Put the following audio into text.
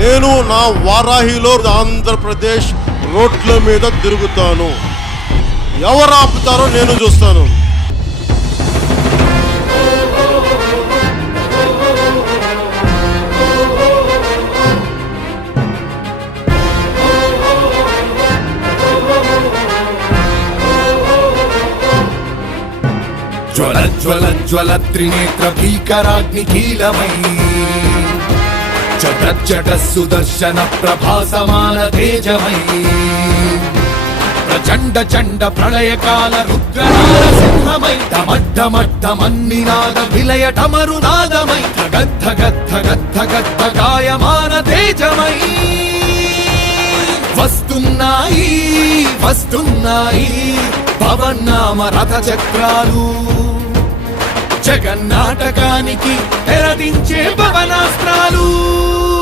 నేను నా వారాహిలో ఆంధ్రప్రదేశ్ రోడ్ల మీద తిరుగుతాను. ఎవరు ఆపుతారో నేను చూస్తాను. జ్వల జ్వల జ్వల త్రినేత్ర భీకరాగ్ని కీలమై చట చట సుదర్శన ప్రభాసమాన తేజమై ప్రచండ చండ ప్రళయకాల రుద్రనారసింహమై డమడ్డమడ్డమన్నినాద విలయ టమరునాదమై గద్ద గద్ద గద్ద గద్ద గాయమాన తేజమై వస్తున్నాయి వస్తున్నాయి పవన్నామ రథ చక్రాలు జగన్నాటకానికి తెరదించే పవనాస్త్రాలు.